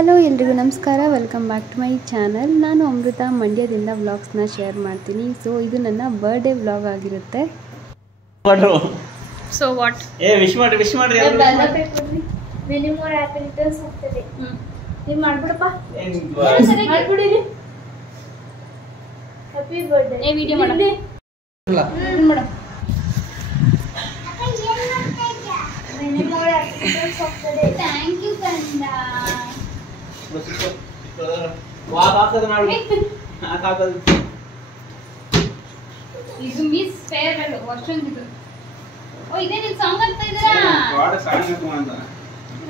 Hello ಎಲ್ರಿಗೂ ನಮಸ್ಕಾರ, welcome back to my channel. ನಾನು ಅಮೃತ ಮಂಡ್ಯದಿಂದ ವ್ಲಾಗ್ಸ್ನ ಶೇರ್ ಮಾಡ್ತೀನಿ. ಸೊ ಇದು ನನ್ನ ಬರ್ಡೇ ವ್ಲಾಗ್ ಆಗಿರುತ್ತೆ. ಸೊ ವಾಟ್ ವಿಶ್ ಮಾಡ್ರಿ many more happy returns of the day. ನೀವು ಮಾಡ್ಬಿಡಪ್ಪ, ಮಾಡ್ಬಿಡಿರಿ. Happy birthday. ಏ ವಿಡಿಯೋ ಮಾಡಿ madam. Many more happy returns of the day. Thank you ಕಂದ. ಇದು ಮಿಸ್ ಫೇರ್ವೆಲ್ ವರ್ಷಂದಿದು. ಓ ಇದೇ ನಿನ್ ಸಾಂಗ್ ಅಂತ ಇದರಾ?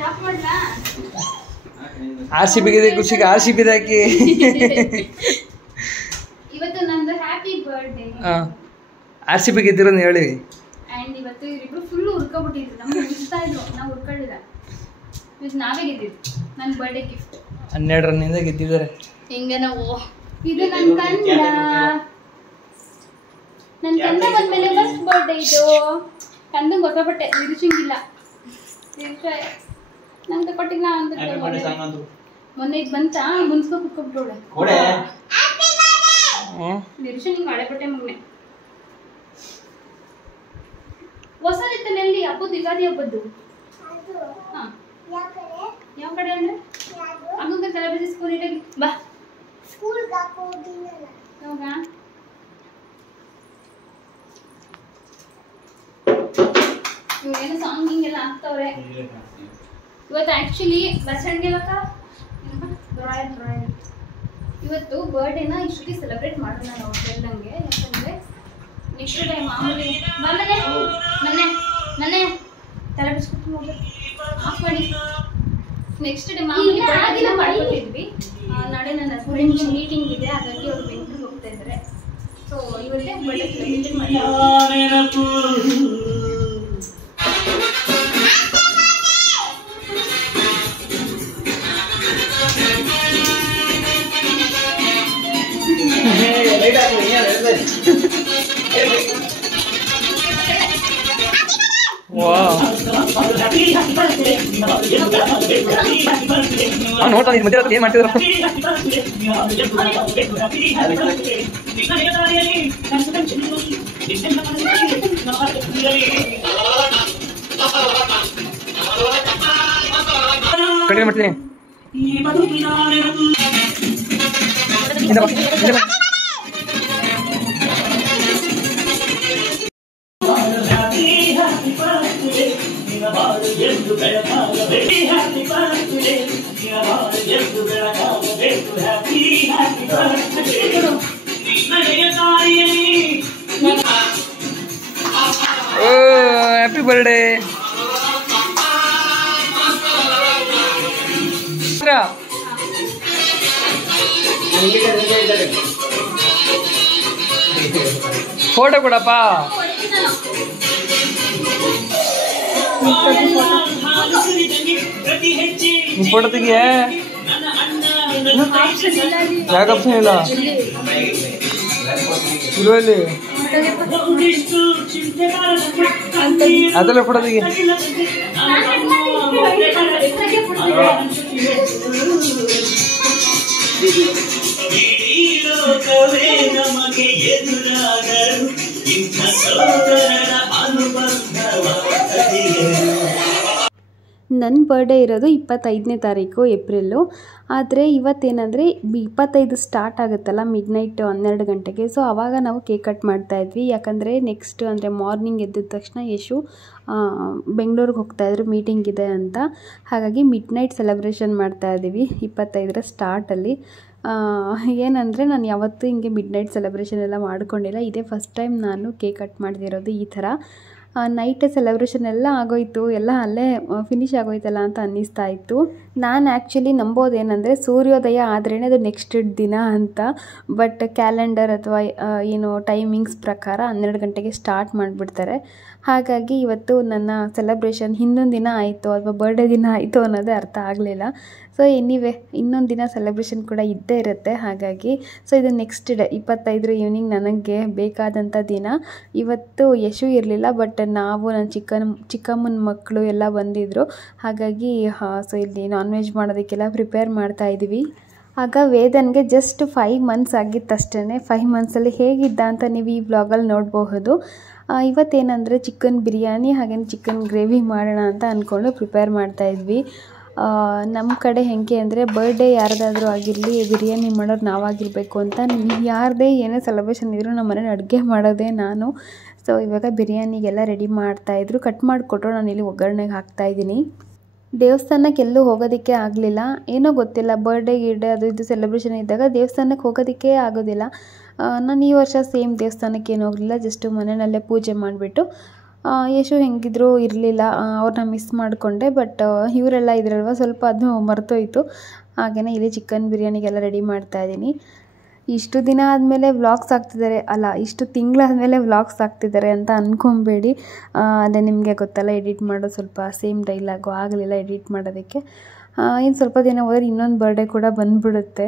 ರಾಪ್ ಮಾಡ್ಲಾ? ಆರ್‌ಸಿಬಿ ಗೆ ಖುಷಿಗೆ ಆರ್‌ಸಿಬಿ ಹಾಕಿ. ಇವತ್ತು ನಂದು ಹ್ಯಾಪಿ ಬರ್ತ್ಡೇ. ಆರ್‌ಸಿಬಿ ಗೆದ್ದಿರೋ ಹೇಳಿ. ಅಂಡ್ ಇವತ್ತು ಇವರಿಬ್ರು ಫುಲ್ ಉರ್ಕೊಂಡ್ಬಿಟ್ಟಿದ್ರು. ನಮ್ಗೆ ಇಷ್ಟ ಇದ್ರು, ನಾವು ಉರ್ಕೊಳ್ಳಿಲ್ಲ. ಇದು ನಾವೇ ಗೆದ್ದಿದ್ದು. ನನ್ನ ಬರ್ತ್ಡೇ ಗಿಫ್ಟ್ 12 ರನ್ನಿಂದ ಗೆದ್ದಿದ್ದಾರೆ. ಹಿಂಗೆ ನಾವು ಇದು ನನ್ನ ಕಂದ. ನನ್ನ ಕಂದ ಬಂದ್ಮೇಲೆ ಫಸ್ಟ್ ಬರ್ತ್ಡೇ ಇದು. ಕಂದಂಗೆ ಹೊಸ ಬಟ್ಟೆ ನಿರೀಕ್ಷಿಂಗಿಲ್ಲ. ನಂಗೆ ಕೊಟ್ಟಿಲ್ಲ ಅಂತ ಮೊನ್ನೆ ಇದು ಬಂತಾ ಮುನ್ಸ್ಕೊ ಕುತ್ಕೊಂಡ್ಬಿಟ್ಟೋಳೆ. ನಿರೀಕ್ಷೆ ನಿಂಗೆ ಹಳೆ ಬಟ್ಟೆ ಮಗನೆ ಹೊಸದಿತ್ತಲ್ಲ. ಎಲ್ಲಿ ಹಬ್ಬದ್ದು? ಯುಗಾದಿ ಹಬ್ಬದ್ದು. ಹಾ ಯಾವ ಕಡೆ ಅಂದ್ರೆ ಹಂಗ ತಲೆಬಿಸಿ ಸ್ಕೂಲ್ ಇಟ್ಟಾಗಿ ಬಾ ಸ್ಕೂಲ್ ಯಾವಾಗ ಇವೇನು ಸಾಂಗ್ ಹಿಂಗೆಲ್ಲ ಆಗ್ತವ್ರೆ. ಇವತ್ತು ಆಕ್ಚುಲಿ ಬಸವಣ್ಣಿವಕ್ಕ ಇವತ್ತು ಬರ್ಡೇನ ಇಷ್ಟಕ್ಕೆ ಸೆಲೆಬ್ರೇಟ್ ಮಾಡೋಣ ನಾವು ಎಲ್ಲಂಗೆ. ಯಾಕಂದ್ರೆ ನೆಕ್ಸ್ಟ್ ಟೈಮ್ ಮಾಮೂಲಿ ಮನೆ ತಲೆ ಬಿಸ್ಕೊಟ್ಟು ಹೋಗ್ಬೇಕು ಆಫ್ ಮಾಡಿ. ನೆಕ್ಸ್ಟ್ ಡೇ ಮಾಮೂಲಿ ಬೆಳಗಿನ ಮಾಡ್ಕೊಟ್ಟಿದ್ವಿ. ನಾಳೆ ನನ್ನ ಹಸ್ಬೆಂಡ್ ಮೀಟಿಂಗ್ ಇದೆ, ಹಾಗಾಗಿ ಅವ್ರು ಬೆಂಗಳೂರಿಗೆ ಹೋಗ್ತಾ ಇದ್ದಾರೆ. ಸೊ ಇವತ್ತೇ ಬರ್ಡೇ ಸೆಲೆಬ್ರೇಟ್ ಮಾಡ್ತೀವಿ. ನೋಡ್ತಾ ಮಧ್ಯ ಏನ್ ಮಾಡ್ತಿದ್ರು. ಕಂಟಿನ್ಯೂ ಮಾಡ್ತೀನಿ. Happy birthday. ಫೋಟೋ ಕೊಡಪ್ಪ. ಫೋಟೋ ತೆಗಿಯ. ಯಾಕೆ ಆಪ್ಷನ್ ಇಲ್ಲ ಇಲ್ವಲ್ಲಿ? ಅದೆಲ್ಲ ಫೋಟೋ ತೆಗಿ. ನನ್ನ ಬರ್ಡೇ ಇರೋದು 25ನೇ ತಾರೀಕು ಏಪ್ರಿಲು. ಆದರೆ ಇವತ್ತೇನೆಂದರೆ 25 ಸ್ಟಾರ್ಟ್ ಆಗುತ್ತಲ್ಲ ಮಿಡ್ನೈಟ್ 12 ಗಂಟೆಗೆ. ಸೊ ಆವಾಗ ನಾವು ಕೇಕ್ ಕಟ್ ಮಾಡ್ತಾಯಿದ್ವಿ. ಯಾಕಂದರೆ ನೆಕ್ಸ್ಟ್ ಅಂದರೆ ಮಾರ್ನಿಂಗ್ ಎದ್ದ ತಕ್ಷಣ ಯಶು ಬೆಂಗಳೂರಿಗೆ ಹೋಗ್ತಾಯಿದ್ರು, ಮೀಟಿಂಗ್ ಇದೆ ಅಂತ. ಹಾಗಾಗಿ ಮಿಡ್ನೈಟ್ ಸೆಲೆಬ್ರೇಷನ್ ಮಾಡ್ತಾಯಿದ್ದೀವಿ 25ರ ಸ್ಟಾರ್ಟಲ್ಲಿ. ಏನಂದರೆ ನಾನು ಯಾವತ್ತೂ ಹಿಂಗೆ ಮಿಡ್ನೈಟ್ ಸೆಲೆಬ್ರೇಷನ್ ಎಲ್ಲ ಮಾಡ್ಕೊಂಡಿಲ್ಲ. ಇದೇ ಫಸ್ಟ್ ಟೈಮ್ ನಾನು ಕೇಕ್ ಕಟ್ ಮಾಡ್ತಿರೋದು ಈ ಥರ. ನೈಟ್ ಸೆಲೆಬ್ರೇಷನ್ ಎಲ್ಲ ಆಗೋಯ್ತು, ಎಲ್ಲ ಅಲ್ಲೇ ಫಿನಿಶ್ ಆಗೋಯ್ತಲ್ಲ ಅಂತ ಅನ್ನಿಸ್ತಾ ಇತ್ತು. ನಾನು ಆ್ಯಕ್ಚುಲಿ ನಂಬೋದೇನೆಂದರೆ ಸೂರ್ಯೋದಯ ಆದ್ರೇ ಅದು ನೆಕ್ಸ್ಟ್ ದಿನ ಅಂತ. ಬಟ್ ಕ್ಯಾಲೆಂಡರ್ ಅಥವಾ ಏನು ಟೈಮಿಂಗ್ಸ್ ಪ್ರಕಾರ 12 ಗಂಟೆಗೆ ಸ್ಟಾರ್ಟ್ ಮಾಡಿಬಿಡ್ತಾರೆ. ಹಾಗಾಗಿ ಇವತ್ತು ನನ್ನ ಸೆಲೆಬ್ರೇಷನ್ ಹಿಂದೊಂದು ದಿನ ಆಯಿತು ಅಥವಾ ಬರ್ಡೇ ದಿನ ಆಯಿತು ಅನ್ನೋದೇ ಅರ್ಥ ಆಗಲಿಲ್ಲ. ಸೊ ಎನಿವೆ ಇನ್ನೊಂದು ದಿನ ಸೆಲೆಬ್ರೇಷನ್ ಕೂಡ ಇದ್ದೇ ಇರುತ್ತೆ. ಹಾಗಾಗಿ ಸೊ ಇದು ನೆಕ್ಸ್ಟ್ ಡೇ 25 ಈವ್ನಿಂಗ್ ನನಗೆ ಬೇಕಾದಂಥ ದಿನ. ಇವತ್ತು ಯಶು ಇರಲಿಲ್ಲ, ಬಟ್ ನಾವು ನನ್ನ ಚಿಕ್ಕಮ್ಮನ ಮಕ್ಕಳು ಎಲ್ಲ ಬಂದಿದ್ದರು. ಹಾಗಾಗಿ ಸೊ ಇಲ್ಲಿ ನಾನ್ ವೆಜ್ ಮಾಡೋದಕ್ಕೆಲ್ಲ ಪ್ರಿಪೇರ್ ಮಾಡ್ತಾ ಇದ್ದೀವಿ. ಆಗ ವೇದನ್ಗೆ ಜಸ್ಟ್ 5 ಮಂತ್ಸ್ ಆಗಿತ್ತಷ್ಟೇ. 5 ಮಂತ್ಸಲ್ಲಿ ಹೇಗಿದ್ದ ಅಂತ ನೀವು ಈ ವ್ಲಾಗಲ್ಲಿ ನೋಡಬಹುದು. ಇವತ್ತೇನೆಂದರೆ ಚಿಕನ್ ಬಿರಿಯಾನಿ ಹಾಗೆಯೇ ಚಿಕನ್ ಗ್ರೇವಿ ಮಾಡೋಣ ಅಂತ ಅಂದ್ಕೊಂಡು ಪ್ರಿಪೇರ್ ಮಾಡ್ತಾಯಿದ್ವಿ. ನಮ್ಮ ಕಡೆ ಹೆಂಗೆ ಅಂದರೆ ಬರ್ಡೇ ಯಾರ್ದಾದ್ರೂ ಆಗಿರಲಿ ಬಿರಿಯಾನಿ ಮಾಡೋರು ನಾವಾಗಿರಬೇಕು ಅಂತ. ಯಾರದೇ ಏನೇ ಸೆಲೆಬ್ರೇಷನ್ ಇದ್ದರೂ ನಮ್ಮ ಮನೇಲಿ ಅಡುಗೆ ಮಾಡೋದೇ ನಾನು. ಸೊ ಇವಾಗ ಬಿರಿಯಾನಿಗೆಲ್ಲ ರೆಡಿ ಮಾಡ್ತಾಯಿದ್ರು. ಕಟ್ ಮಾಡಿಕೊಟ್ರು, ನಾನಿಲ್ಲಿ ಒಗ್ಗರಣೆಗೆ ಹಾಕ್ತಾಯಿದ್ದೀನಿ. ದೇವಸ್ಥಾನಕ್ಕೆ ಎಲ್ಲೂ ಹೋಗೋದಕ್ಕೆ ಆಗಲಿಲ್ಲ, ಏನೋ ಗೊತ್ತಿಲ್ಲ, ಬರ್ಡೇ ಅದು ಇದು ಸೆಲೆಬ್ರೇಷನ್ ಇದ್ದಾಗ ದೇವಸ್ಥಾನಕ್ಕೆ ಹೋಗೋದಕ್ಕೆ ಆಗೋದಿಲ್ಲ. ನಾನು ಈ ವರ್ಷ ಸೇಮ್ ದೇವಸ್ಥಾನಕ್ಕೆ ಏನು ಹೋಗಲಿಲ್ಲ, ಜಸ್ಟ್ ಮನೆಯಲ್ಲೇ ಪೂಜೆ ಮಾಡಿಬಿಟ್ಟು ಯಶು ಹೆಂಗಿದ್ರು ಇರಲಿಲ್ಲ, ಅವ್ರನ್ನ ಮಿಸ್ ಮಾಡಿಕೊಂಡೆ. ಬಟ್ ಇವರೆಲ್ಲ ಇದ್ರಲ್ವ ಸ್ವಲ್ಪ ಅದು ಮರ್ತೋಯ್ತು. ಹಾಗೆಯೇ ಇಲ್ಲಿ ಚಿಕನ್ ಬಿರಿಯಾನಿಗೆಲ್ಲ ರೆಡಿ ಮಾಡ್ತಾಯಿದ್ದೀನಿ. ಇಷ್ಟು ದಿನ ಆದಮೇಲೆ ವ್ಲಾಗ್ಸ್ ಆಗ್ತಿದ್ದಾರೆ, ಅಲ್ಲ ಇಷ್ಟು ತಿಂಗಳಾದಮೇಲೆ ವ್ಲಾಗ್ಸ್ ಆಗ್ತಿದ್ದಾರೆ ಅಂತ ಅಂದ್ಕೊಬೇಡಿ. ಅದೇ ನಿಮಗೆ ಗೊತ್ತಲ್ಲ, ಎಡಿಟ್ ಮಾಡೋದು ಸ್ವಲ್ಪ ಸೇಮ್ ಡೈಲಾಗು ಆಗಲಿಲ್ಲ ಎಡಿಟ್ ಮಾಡೋದಕ್ಕೆ. ಇನ್ನು ಸ್ವಲ್ಪ ದಿನ ಹೋದರೆ ಇನ್ನೊಂದು ಬರ್ಡೇ ಕೂಡ ಬಂದುಬಿಡುತ್ತೆ.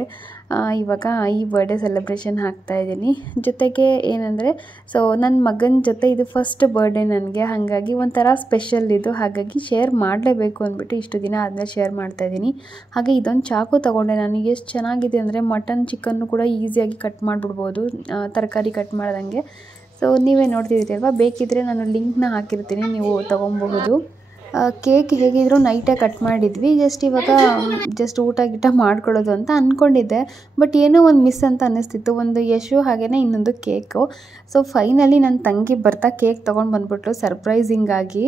ಇವಾಗ ಈ ಬರ್ಡೇ ಸೆಲೆಬ್ರೇಷನ್ ಹಾಕ್ತಾಯಿದ್ದೀನಿ. ಜೊತೆಗೆ ಏನಂದರೆ, ಸೊ ನನ್ನ ಮಗನ ಜೊತೆ ಇದು ಫಸ್ಟ್ ಬರ್ಡೇ ನನಗೆ, ಹಾಗಾಗಿ ಒಂಥರ ಸ್ಪೆಷಲ್ ಇದು. ಹಾಗಾಗಿ ಶೇರ್ ಮಾಡಲೇಬೇಕು ಅಂದ್ಬಿಟ್ಟು ಇಷ್ಟು ದಿನ ಆದಮೇಲೆ ಶೇರ್ ಮಾಡ್ತಾಯಿದ್ದೀನಿ. ಹಾಗೆ ಇದೊಂದು ಚಾಕು ತೊಗೊಂಡೆ ನಾನು. ಎಷ್ಟು ಚೆನ್ನಾಗಿದೆ ಅಂದರೆ ಮಟನ್ ಚಿಕನ್ನು ಕೂಡ ಈಸಿಯಾಗಿ ಕಟ್ ಮಾಡಿಬಿಡ್ಬೋದು, ತರಕಾರಿ ಕಟ್ ಮಾಡ್ದಂಗೆ. ಸೊ ನೀವೇ ನೋಡ್ತಿದ್ದೀರಿ ಅಲ್ವಾ, ಬೇಕಿದ್ದರೆ ನಾನು ಲಿಂಕ್ನ ಹಾಕಿರ್ತೀನಿ, ನೀವು ತೊಗೊಬಹುದು. ಕೇಕ್ ಹೇಗಿದ್ರು ನೈಟೇ ಕಟ್ ಮಾಡಿದ್ವಿ. ಜಸ್ಟ್ ಊಟ ಗೀಟ ಮಾಡ್ಕೊಳ್ಳೋದು ಅಂತ ಅಂದ್ಕೊಂಡಿದ್ದೆ. ಬಟ್ ಏನೋ ಒಂದು ಮಿಸ್ ಅಂತ ಅನ್ನಿಸ್ತಿತ್ತು, ಒಂದು ಯಶು ಹಾಗೆಯೇ ಇನ್ನೊಂದು ಕೇಕು. ಸೊ ಫೈನಲಿ ನನ್ನ ತಂಗಿ ಬರ್ತಾ ಕೇಕ್ ತೊಗೊಂಡು ಬಂದ್ಬಿಟ್ಲು ಸರ್ಪ್ರೈಸಿಂಗಾಗಿ.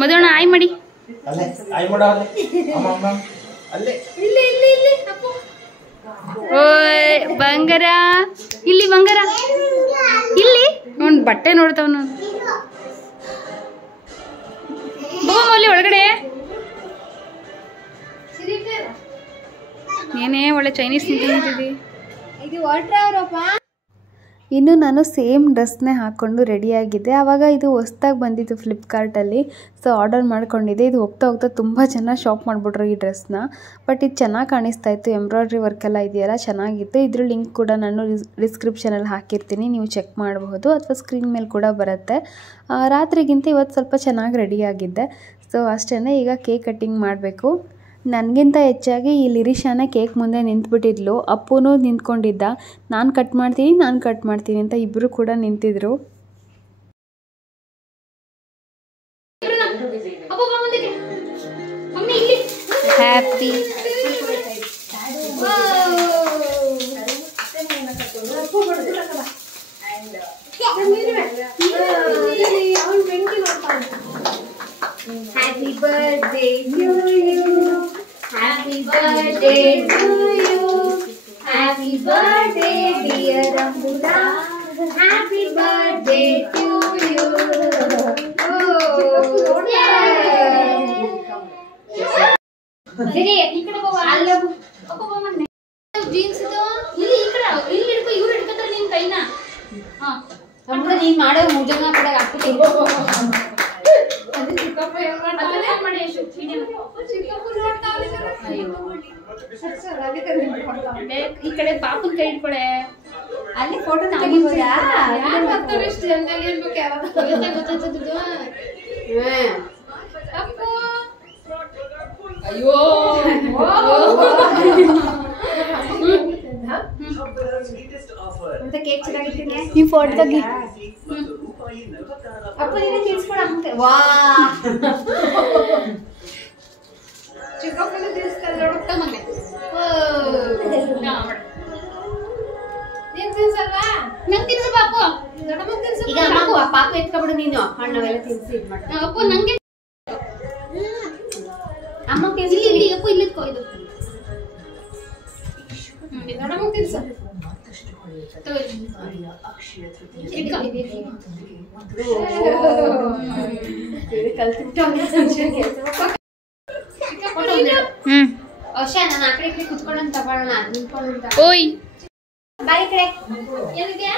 ಮದುವಣ್ಣ ಆಯ್ ಮಾಡಿ. ಓಯ್ ಬಂಗಾರ, ಇಲ್ಲಿ ಬಂಗಾರ, ಇಲ್ಲಿ ಒಂದು ಬಟ್ಟೆ ನೋಡ್ತಾವನು. ಬೋಮಲ್ಲಿ ಒಳಗಡೆ ಏನೇ ಒಳ್ಳೆ ಚೈನೀಸ್ ನಿಂತಿದೆ. ಇನ್ನು ನಾನು ಸೇಮ್ ಡ್ರೆಸ್ನೇ ಹಾಕ್ಕೊಂಡು ರೆಡಿಯಾಗಿದ್ದೆ. ಆವಾಗ ಇದು ಹೊಸ್ದಾಗಿ ಬಂದಿತ್ತು ಫ್ಲಿಪ್ಕಾರ್ಟಲ್ಲಿ. ಸೊ ಆರ್ಡರ್ ಮಾಡ್ಕೊಂಡಿದ್ದೆ. ಇದು ಹೋಗ್ತಾ ಹೋಗ್ತಾ ತುಂಬ ಜನ ಶಾಪ್ ಮಾಡಿಬಿಟ್ರು ಈ ಡ್ರೆಸ್ನ. ಬಟ್ ಇದು ಚೆನ್ನಾಗಿ ಕಾಣಿಸ್ತಾ ಇತ್ತು, ಎಂಬ್ರಾಯ್ಡ್ರಿ ವರ್ಕೆಲ್ಲ ಇದೆಯಲ್ಲ ಚೆನ್ನಾಗಿತ್ತು. ಇದ್ರ ಲಿಂಕ್ ಕೂಡ ನಾನು ಡಿಸ್ಕ್ರಿಪ್ಷನಲ್ಲಿ ಹಾಕಿರ್ತೀನಿ, ನೀವು ಚೆಕ್ ಮಾಡಬಹುದು, ಅಥವಾ ಸ್ಕ್ರೀನ್ ಮೇಲೆ ಕೂಡ ಬರುತ್ತೆ. ರಾತ್ರಿಗಿಂತ ಇವತ್ತು ಸ್ವಲ್ಪ ಚೆನ್ನಾಗಿ ರೆಡಿಯಾಗಿದ್ದೆ. ಸೊ ಅಷ್ಟೇ, ಈಗ ಕೇಕ್ ಕಟ್ಟಿಂಗ್ ಮಾಡಬೇಕು. ನನಗಿಂತ ಹೆಚ್ಚಾಗಿ ಈ ಲಿರಿಶಾನೇ ಕೇಕ್ ಮುಂದೆ ನಿಂತ್ಬಿಟ್ಟಿದ್ಲು. ಅಪ್ಪುನೂ ನಿಂತ್ಕೊಂಡಿದ್ದ, ನಾನು ಕಟ್ ಮಾಡ್ತೀನಿ ಅಂತ ಇಬ್ಬರು ಕೂಡ ನಿಂತಿದ್ರು. Happy Happy birthday to you. Happy birthday to you. Happy birthday dear Ambuja. Happy birthday to you. Oh yeah. Siri, ikkada bova. Alla appa bova. Jeans idu. Illi ikkada illi idko iವರು ಹಿಡ್ಕತಾರೆ ನಿನ್ನ ಕೈನ. ಹಾ. ಅಮ್ಮ ನೀನು ಮಾಡೋ ಮುಜಂಗ ಕಡೆ ಹಾಕ್ಬಿಟ್ಟು. ಈ ಕಡೆ ಪಾಪನ್ ಕೈ ಇಟ್ಕೊಳೆ, ಅಲ್ಲಿ ಫೋಟೋ ತೆಗಿಬೋದಾ? ಅಯ್ಯೋ ಕೇಕ್ ಚೆನ್ನಾಗಿರ್ತೀನಿ. ಈ ಫೋಟೋ ತೆಗಿ. ಅಪ್ಪ ನೀನು ತಿನ್ಸ್ಕೊಡ ಅಂತೆ. ವಾ ಚಿಕ್ಕಪ್ಪನ ತಿನ್ಸ್ತಾರೆ ನೋಡುತ್ತಾ ಮನೆ. ನೀನು ತಿನ್ಸಲ್ವಾ? ನಂಗೆ ತಿನ್ಸು ಪಾಪು. ಈಗ ಅಮ್ಮ ಪಾಪು ಎತ್ಕೊಬಿಡು ನೀನು, ಹಣ್ಣವೆಲ್ಲ ತಿನ್ಸಿ ಇದು ಮಾಡಿ. ಅಪ್ಪು ನಂಗೆ ಅಮ್ಮ ತಿನ್ಸಿ. ಇಲ್ಲಿ ಅಪ್ಪು ಇಲ್ಲಿ ಇಟ್ಕೋ ಇದು. ದೊಡ್ಡಮ್ಮ ತಿನ್ಸು. ನಾನು ಆ ಕಡೆ ಕುತ್ಕೊಳ್ಳೋಣ ತಗೊಳ್ಳೋಣ ನಿಂತ್ಕೊಳ್ಳೋಣ. ಓಯ್ ಬಾಯಿ ಕಡೆ ಏನಕ್ಕೆ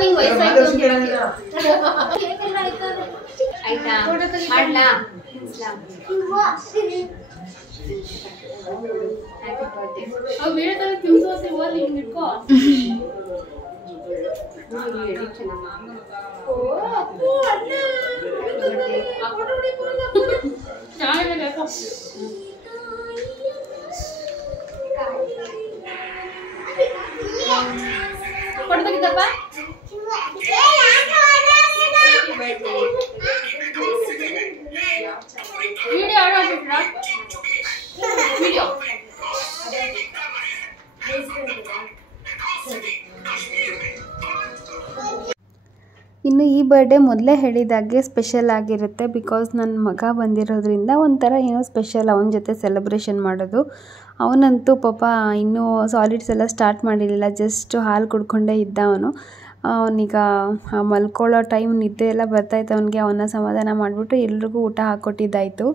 ನಿಂಗೆ ವಯಸ್ಸಾಯ್ತು ಆಯ್ತಾ ಮಾಡ್ಲಾ ಕೊಡ್ಬೇಕಿದ್ದಪ್ಪ ವಿಡಿಯೋ ವಿಡಿಯೋ ಇನ್ನು ಈ ಬರ್ಡೇ ಮೊದಲೇ ಹೇಳಿದಾಗೆ ಸ್ಪೆಷಲ್ ಆಗಿರುತ್ತೆ. ಬಿಕಾಸ್ ನನ್ನ ಮಗ ಬಂದಿರೋದ್ರಿಂದ ಒಂಥರ ಏನೋ ಸ್ಪೆಷಲ್ ಅವನ ಜೊತೆ ಸೆಲೆಬ್ರೇಷನ್ ಮಾಡೋದು. ಅವನಂತೂ ಪಾಪ ಇನ್ನೂ ಸಾಲಿಡ್ಸ್ ಎಲ್ಲ ಸ್ಟಾರ್ಟ್ ಮಾಡಿರಲಿಲ್ಲ, ಜಸ್ಟ್ ಹಾಲು ಕುಡ್ಕೊಂಡೇ ಇದ್ದ ಅವನು. ಅವನೀಗ ಮಲ್ಕೊಳ್ಳೋ ಟೈಮ್ ನಿದ್ದೆ ಎಲ್ಲ ಬರ್ತಾಯಿತ್ತು ಅವನಿಗೆ. ಅವನ್ನ ಸಮಾಧಾನ ಮಾಡಿಬಿಟ್ಟು ಎಲ್ರಿಗೂ ಊಟ ಹಾಕ್ಕೊಟ್ಟಿದ್ದಾಯಿತು.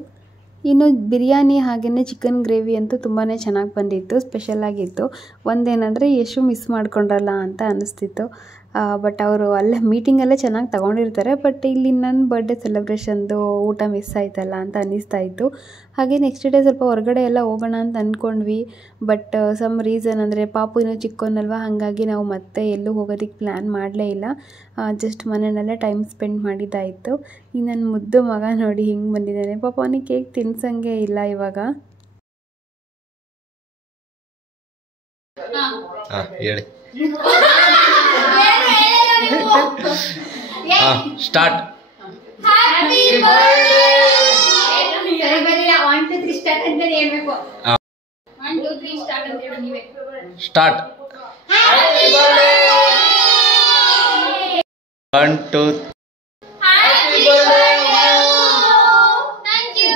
ಇನ್ನು ಬಿರಿಯಾನಿ ಹಾಗೆಯೇ ಚಿಕನ್ ಗ್ರೇವಿ ಅಂತೂ ತುಂಬಾ ಚೆನ್ನಾಗಿ ಬಂದಿತ್ತು, ಸ್ಪೆಷಲಾಗಿತ್ತು. ಒಂದೇನಂದರೆ ಯಶು ಮಿಸ್ ಮಾಡ್ಕೊಂಡ್ರಲ್ಲ ಅಂತ ಅನ್ನಿಸ್ತಿತ್ತು. ಬಟ್ ಅವರು ಅಲ್ಲೇ ಮೀಟಿಂಗಲ್ಲೇ ಚೆನ್ನಾಗಿ ತೊಗೊಂಡಿರ್ತಾರೆ. ಬಟ್ ಇಲ್ಲಿ ನನ್ನ ಬರ್ಡೇ ಸೆಲೆಬ್ರೇಷನ್ದು ಊಟ ಮಿಸ್ ಆಯ್ತಲ್ಲ ಅಂತ ಅನ್ನಿಸ್ತಾ ಇತ್ತು. ಹಾಗೆ ನೆಕ್ಸ್ಟ್ ಡೇ ಸ್ವಲ್ಪ ಹೊರಗಡೆ ಎಲ್ಲ ಹೋಗೋಣ ಅಂತ ಅಂದ್ಕೊಂಡ್ವಿ. ಬಟ್ ಸಮ್ ರೀಸನ್ ಅಂದರೆ ಪಾಪು ಇನ್ನೂ ಚಿಕ್ಕವನಲ್ವ, ಹಾಗಾಗಿ ನಾವು ಮತ್ತೆ ಎಲ್ಲೂ ಹೋಗೋದಕ್ಕೆ ಪ್ಲ್ಯಾನ್ ಮಾಡಲೇ ಇಲ್ಲ. ಜಸ್ಟ್ ಮನೆಯಲ್ಲೇ ಟೈಮ್ ಸ್ಪೆಂಡ್ ಮಾಡಿದ್ದಾಯಿತು. ಈ ನನ್ನ ಮುದ್ದು ಮಗ ನೋಡಿ ಹಿಂಗೆ ಬಂದಿದ್ದಾನೆ. ಪಾಪ ಅವನಿಗೆ ಕೇಕ್ ತಿನ್ಸಂಗೆ ಇಲ್ಲ ಇವಾಗ. ಹೇಳಿ ಸ್ಟಾರ್ಟ್. Happy birthday. ಸರಿ ಬರಿಲ್ಲ 1 2 3 ಸ್ಟಾರ್ಟ್ ಅಂತ ಹೇಳ್ಬೇಕು. 1 2 3 ಸ್ಟಾರ್ಟ್ ಅಂತ ಹೇಳಿ ನೀವೇ. Start. Happy birthday. 1 2 happy birthday. Thank you.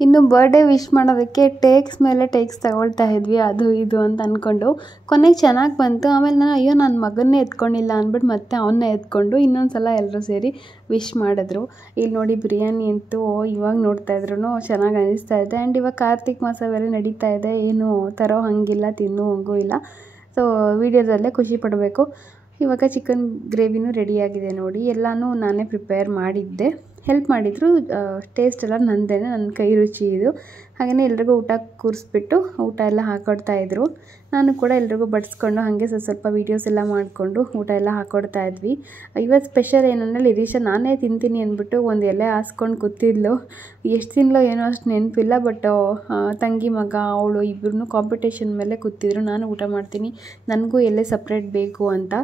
ಇನ್ನು ಬರ್ಡೇ ವಿಶ್ ಮಾಡೋದಕ್ಕೆ ಟೇಕ್ಸ್ ಮೇಲೆ ಟೇಕ್ಸ್ ತಗೊಳ್ತಾ ಇದ್ವಿ, ಅದು ಇದು ಅಂತ ಅಂದ್ಕೊಂಡು. ಕೊನೆಗೆ ಚೆನ್ನಾಗಿ ಬಂತು. ಆಮೇಲೆ ನಾನು ಅಯ್ಯೋ ನನ್ನ ಮಗನ್ನೇ ಎತ್ಕೊಂಡಿಲ್ಲ ಅಂದ್ಬಿಟ್ಟು ಮತ್ತೆ ಅವನ್ನೇ ಎತ್ಕೊಂಡು ಇನ್ನೊಂದು ಸಲ ಎಲ್ಲರೂ ಸೇರಿ ವಿಶ್ ಮಾಡಿದ್ರು. ಇಲ್ಲಿ ನೋಡಿ ಬಿರಿಯಾನಿ ಅಂತೂ ಇವಾಗ ನೋಡ್ತಾ ಇದ್ರು ಚೆನ್ನಾಗಿ ಅನಿಸ್ತಾ ಇದೆ. ಆ್ಯಂಡ್ ಇವಾಗ ಕಾರ್ತಿಕ್ ಮಾಸ ಬೇರೆ ನಡೀತಾ ಇದೆ, ಏನು ತರೋ ಹಂಗಿಲ್ಲ, ತಿನ್ನೋ ಹಂಗೂ ಇಲ್ಲ. ಸೊ ವೀಡಿಯೋದಲ್ಲೇ ಖುಷಿ ಪಡಬೇಕು. ಇವಾಗ ಚಿಕನ್ ಗ್ರೇವಿನೂ ರೆಡಿಯಾಗಿದೆ ನೋಡಿ. ಎಲ್ಲನೂ ನಾನೇ ಪ್ರಿಪೇರ್ ಮಾಡಿದ್ದೆ, ಹೆಲ್ಪ್ ಮಾಡಿದರು. ಟೇಸ್ಟ್ ಎಲ್ಲ ನಂದೇನೆ, ನನ್ನ ಕೈ ರುಚಿ ಇದು. ಹಾಗೆಯೇ ಎಲ್ರಿಗೂ ಊಟ ಕೂರಿಸ್ಬಿಟ್ಟು ಊಟ ಎಲ್ಲ ಹಾಕ್ಕೊಡ್ತಾಯಿದ್ರು. ನಾನು ಕೂಡ ಎಲ್ರಿಗೂ ಬಡಿಸ್ಕೊಂಡು ಹಾಗೆ ಸ್ವಲ್ಪ ವೀಡಿಯೋಸ್ ಎಲ್ಲ ಮಾಡಿಕೊಂಡು ಊಟ ಎಲ್ಲ ಹಾಕ್ಕೊಡ್ತಾ ಇದ್ವಿ. ಇವತ್ತು ಸ್ಪೆಷಲ್ ಏನಂದರೆ ಲಿರೀಶಾ ನಾನೇ ತಿಂತೀನಿ ಅಂದ್ಬಿಟ್ಟು ಒಂದು ಎಲೆ ಹಾಸ್ಕೊಂಡು ಕೂತಿದ್ಲು. ಎಷ್ಟು ತಿನ್ಲೋ ಏನೋ ಅಷ್ಟು ನೆನಪಿಲ್ಲ. ಬಟ್ ತಂಗಿ ಮಗ ಅವಳು ಇಬ್ಬರೂ ಕಾಂಪಿಟೇಷನ್ ಮೇಲೆ ಕೂತಿದ್ರು. ನಾನು ಊಟ ಮಾಡ್ತೀನಿ, ನನಗೂ ಎಲೆ ಸಪ್ರೇಟ್ ಬೇಕು ಅಂತ.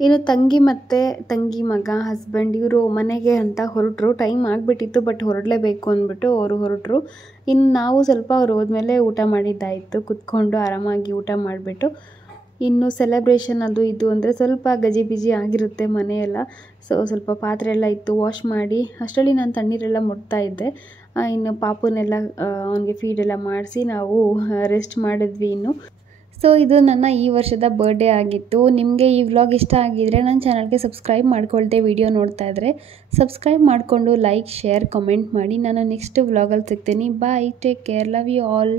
ಇನ್ನು ತಂಗಿ ಮತ್ತು ತಂಗಿ ಮಗ ಹಸ್ಬೆಂಡ್ ಇವರು ಮನೆಗೆ ಅಂತ ಹೊರಟರು. ಟೈಮ್ ಆಗಿಬಿಟ್ಟಿತ್ತು, ಬಟ್ ಹೊರಡಲೇಬೇಕು ಅಂದ್ಬಿಟ್ಟು ಅವರು ಹೊರಟರು. ಇನ್ನು ನಾವು ಸ್ವಲ್ಪ ಅವ್ರು ಹೋದ್ಮೇಲೆ ಊಟ ಮಾಡಿದ್ದಾಯಿತು, ಕುತ್ಕೊಂಡು ಆರಾಮಾಗಿ ಊಟ ಮಾಡಿಬಿಟ್ಟು. ಇನ್ನು ಸೆಲೆಬ್ರೇಷನ್ ಅದು ಇದು ಅಂದರೆ ಸ್ವಲ್ಪ ಗಜಿಬಿಜಿ ಆಗಿರುತ್ತೆ ಮನೆಯೆಲ್ಲ. ಸೊ ಸ್ವಲ್ಪ ಪಾತ್ರೆ ಎಲ್ಲ ಇತ್ತು, ವಾಶ್ ಮಾಡಿ ಅಷ್ಟರಲ್ಲಿ ನಾನು ತಣ್ಣೀರೆಲ್ಲ ಮುಟ್ತಾ ಇದ್ದೆ. ಇನ್ನು ಪಾಪುನೆಲ್ಲ ಅವನಿಗೆ ಫೀಡೆಲ್ಲ ಮಾಡಿಸಿ ನಾವು ರೆಸ್ಟ್ ಮಾಡಿದ್ವಿ ಇನ್ನು. ಸೊ ಇದು ನನ್ನ ಈ ವರ್ಷದ ಬರ್ಡೇ ಆಗಿತ್ತು. ನಿಮಗೆ ಈ ವ್ಲಾಗ್ ಇಷ್ಟ ಆಗಿದರೆ ನನ್ನ ಚಾನಲ್ಗೆ ಸಬ್ಸ್ಕ್ರೈಬ್ ಮಾಡ್ಕೊಳ್ದೆ ವಿಡಿಯೋ ನೋಡ್ತಾ ಇದ್ದರೆ ಸಬ್ಸ್ಕ್ರೈಬ್ ಮಾಡಿಕೊಂಡು ಲೈಕ್, ಶೇರ್, ಕಮೆಂಟ್ ಮಾಡಿ. ನಾನು ನೆಕ್ಸ್ಟ್ ವ್ಲಾಗಲ್ಲಿ ಸಿಗ್ತೀನಿ. Bye, take care, love you all.